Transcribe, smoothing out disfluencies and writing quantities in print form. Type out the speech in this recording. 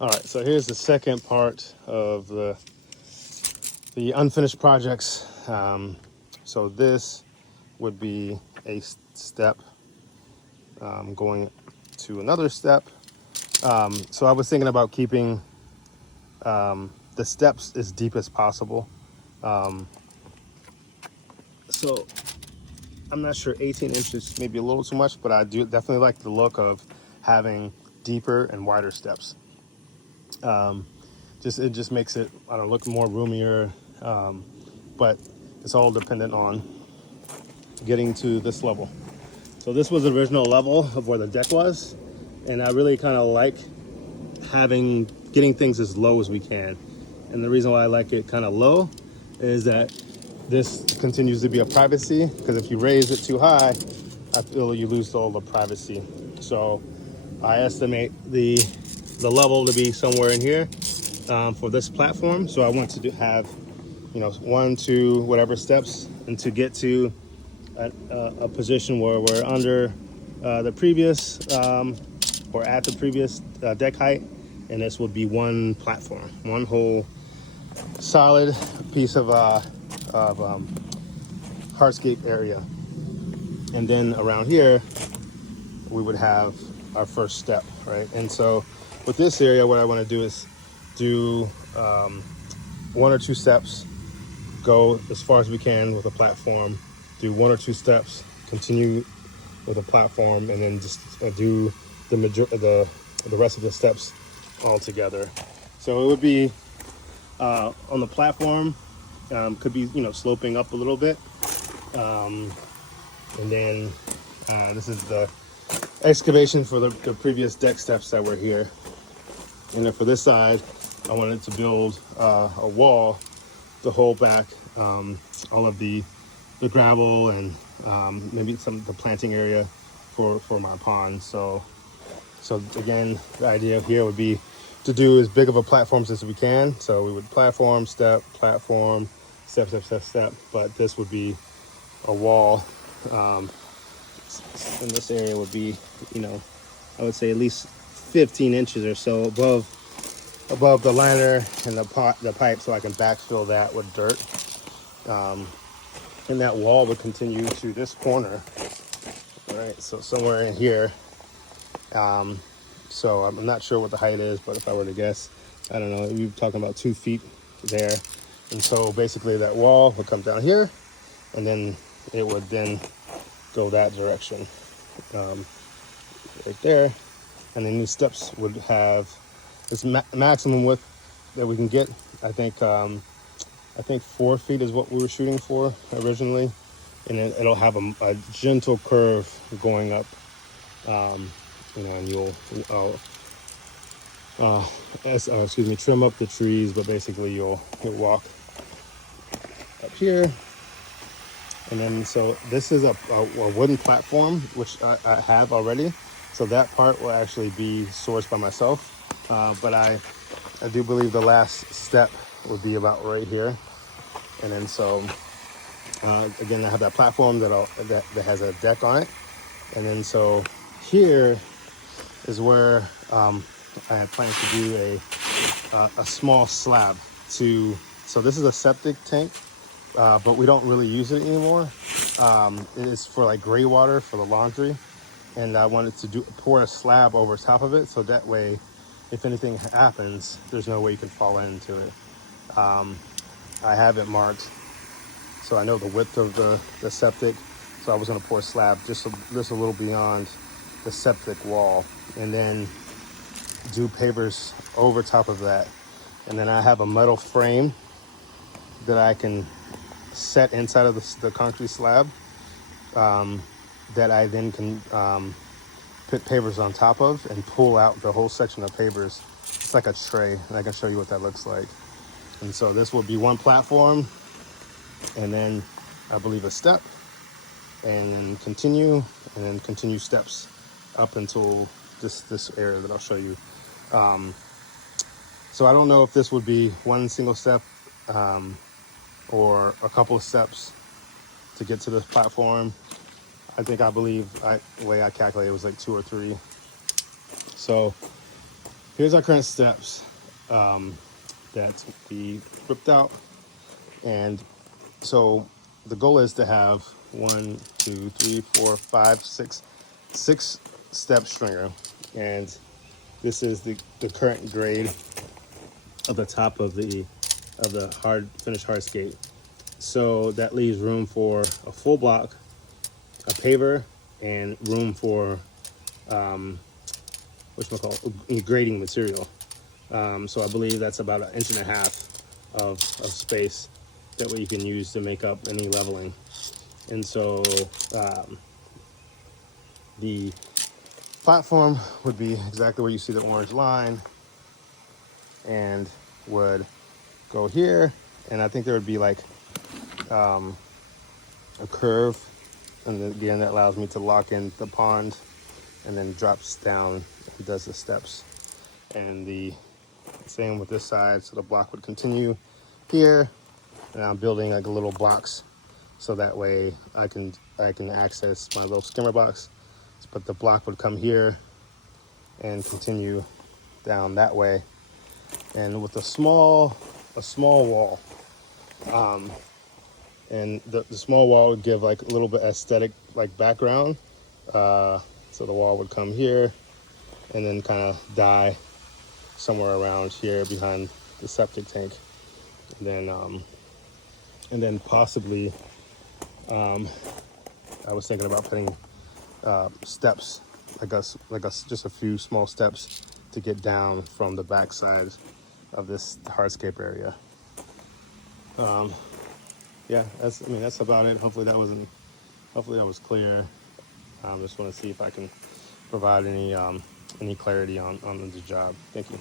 All right, so here's the second part of the unfinished projects. So this would be a step going to another step. So I was thinking about keeping the steps as deep as possible. So I'm not sure, 18 inches maybe a little too much, but I do definitely like the look of having deeper and wider steps. It just makes it, I don't know, look more roomier. But it's all dependent on getting to this level. So this was the original level of where the deck was, and I really kind of like getting things as low as we can. And the reason why I like it kind of low is that this continues to be a privacy, because if you raise it too high, I feel you lose all the privacy. So I estimate the level to be somewhere in here for this platform. So I want to have, 1, 2, whatever steps, and to get to a position where we're under the previous or at the previous deck height, and this would be one platform, one whole solid piece of hardscape area. And then around here we would have our first step, right? And so with this area, what I want to do is do 1 or 2 steps, go as far as we can with a platform, do 1 or 2 steps, continue with a platform, and then just do the rest of the steps all together. So it would be on the platform, could be sloping up a little bit, and then this is the excavation for the previous deck steps that were here. And then for this side, I wanted to build a wall to hold back all of the gravel and maybe some of the planting area for my pond. So again, the idea here would be to do as big of a platforms as we can. So we would platform, step, step, step, step, step. But this would be a wall. In this area would be, I would say at least 15 inches or so above the liner and the pipe, so I can backfill that with dirt. And that wall would continue to this corner. All right, so somewhere in here. So I'm not sure what the height is, but if I were to guess, I don't know, we're talking about 2 feet there. And so basically that wall would come down here, and then it would then go that direction, right there. And then these steps would have this maximum width that we can get. I think 4 feet is what we were shooting for originally, and it'll have a gentle curve going up. And you'll trim up the trees, but basically you'll walk up here. And then, so this is a wooden platform, which I have already. So that part will actually be sourced by myself. But I do believe the last step would be about right here. And then so, again, I have that platform that has a deck on it. And then so here is where I plan to do a small slab so this is a septic tank. But we don't really use it anymore. It is for like gray water for the laundry, and I wanted to pour a slab over top of it, so that way, if anything happens, there's no way you can fall into it. I have it marked, so I know the width of the septic. So I was going to pour a slab just a little beyond the septic wall, and then do pavers over top of that. And then I have a metal frame that I can set inside of the concrete slab, that I then can put pavers on top of and pull out the whole section of pavers. It's like a tray, and I can show you what that looks like. And so this will be one platform, and then I believe a step, and then continue steps up until this area that I'll show you. So I don't know if this would be one single step or a couple of steps to get to this platform. I believe the way I calculated it was like 2 or 3. So here's our current steps that we ripped out. And so the goal is to have 1, 2, 3, 4, 5, 6, 6-step stringer. And this is the current grade of the top of the finished hardscape. So that leaves room for a full block, a paver, and room for grading material. So I believe that's about 1.5 inches of space that we can use to make up any leveling. And so the platform would be exactly where you see the orange line, and would go here. And I think there would be like a curve, and then again that allows me to lock in the pond, and then drops down and does the steps. And the same with this side, so the block would continue here, and I'm building like a little box so that way I can access my little skimmer box. But the block would come here and continue down that way, and with a small wall. And the small wall would give like a little bit aesthetic like background. So the wall would come here and then kind of die somewhere around here behind the septic tank. And then possibly I was thinking about putting steps, just a few small steps to get down from the backside of this hardscape area. Yeah, that's about it. Hopefully that was clear. Just want to see if I can provide any clarity on the job. Thank you.